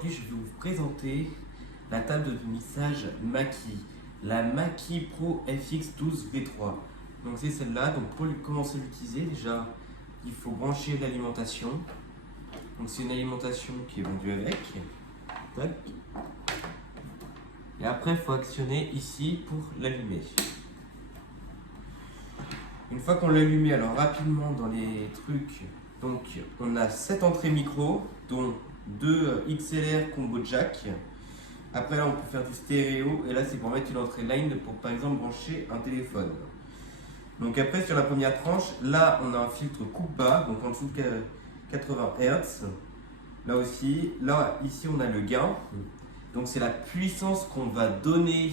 Aujourd'hui, je vais vous présenter la table de mixage Mackie, la Mackie Pro FX12V3. Donc c'est celle-là. Donc pour commencer à l'utiliser, déjà, il faut brancher l'alimentation. Donc c'est une alimentation qui est vendue avec. Tac. Et après, il faut actionner ici pour l'allumer. Une fois qu'on l'a allumé, alors rapidement dans les trucs, donc on a 7 entrées micro, dont 2 XLR combo jack. Après là on peut faire du stéréo et là c'est pour mettre une entrée line pour par exemple brancher un téléphone. Donc après sur la première tranche, là on a un filtre coupe bas, donc en dessous de 80 Hz. Là aussi, là ici on a le gain, donc c'est la puissance qu'on va donner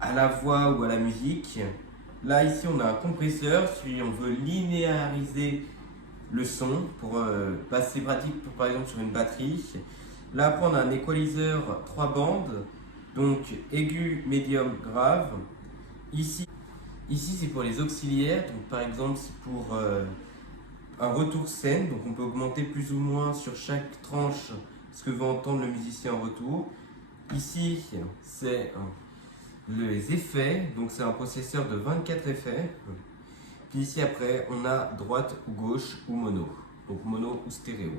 à la voix ou à la musique. Là ici on a un compresseur, si on veut linéariser le son pour passer pratique pour par exemple sur une batterie. Là après on a un equalizer 3 bandes, donc aigu, médium, grave. Ici c'est pour les auxiliaires, donc par exemple c'est pour un retour scène, donc on peut augmenter plus ou moins sur chaque tranche ce que veut entendre le musicien en retour. Ici c'est les effets, donc c'est un processeur de 24 effets. Puis ici après on a droite ou gauche ou mono, donc mono ou stéréo.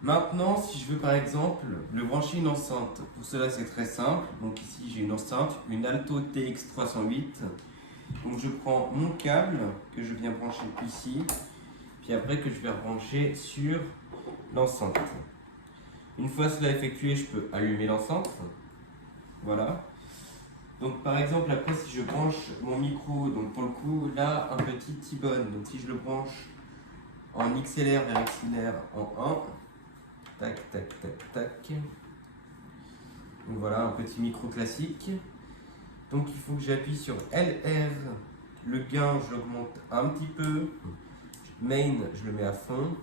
Maintenant si je veux par exemple le brancher une enceinte, pour cela c'est très simple. Donc ici j'ai une enceinte, une Alto TX308. Donc je prends mon câble que je viens brancher ici, puis après que je vais brancher sur l'enceinte. Une fois cela effectué, je peux allumer l'enceinte. Voilà. Donc par exemple après si je branche mon micro, donc pour le coup là un petit T-Bone, donc si je le branche en XLR vers XLR en 1, tac tac tac tac, donc voilà un petit micro classique. Donc il faut que j'appuie sur LR, le gain je l'augmente un petit peu, main je le mets à fond,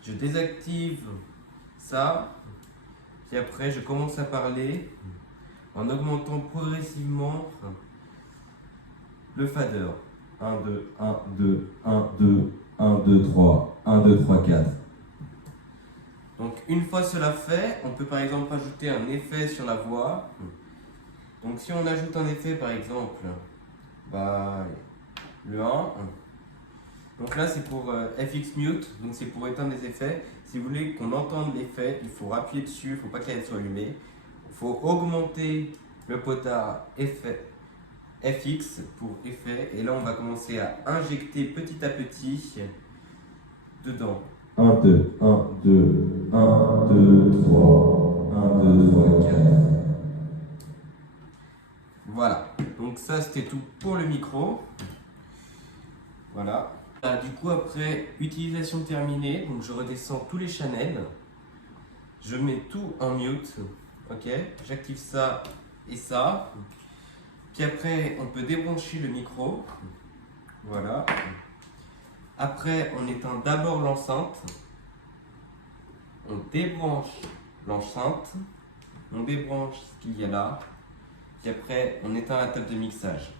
je désactive ça, puis après je commence à parler en augmentant progressivement le fader. 1, 2, 1, 2, 1, 2, 1, 2, 3, 1, 2, 3, 4. Donc une fois cela fait, on peut par exemple ajouter un effet sur la voix. Donc si on ajoute un effet par exemple, le 1. Donc là c'est pour FX Mute, donc c'est pour éteindre les effets. Si vous voulez qu'on entende l'effet, il faut appuyer dessus, il ne faut pas qu'elle soit allumée. Il faut augmenter le potard effet FX pour effet, et là on va commencer à injecter petit à petit dedans. 1, 2, 1, 2, 1, 2, 3, 1, 2, 3, 4. Voilà, donc ça c'était tout pour le micro. Voilà. Du coup après utilisation terminée, donc je redescends tous les channels. Je mets tout en mute, ok, j'active ça et ça. Puis après, on peut débrancher le micro, voilà. Après, on éteint d'abord l'enceinte. On débranche l'enceinte, on débranche ce qu'il y a là. Puis après, on éteint la table de mixage.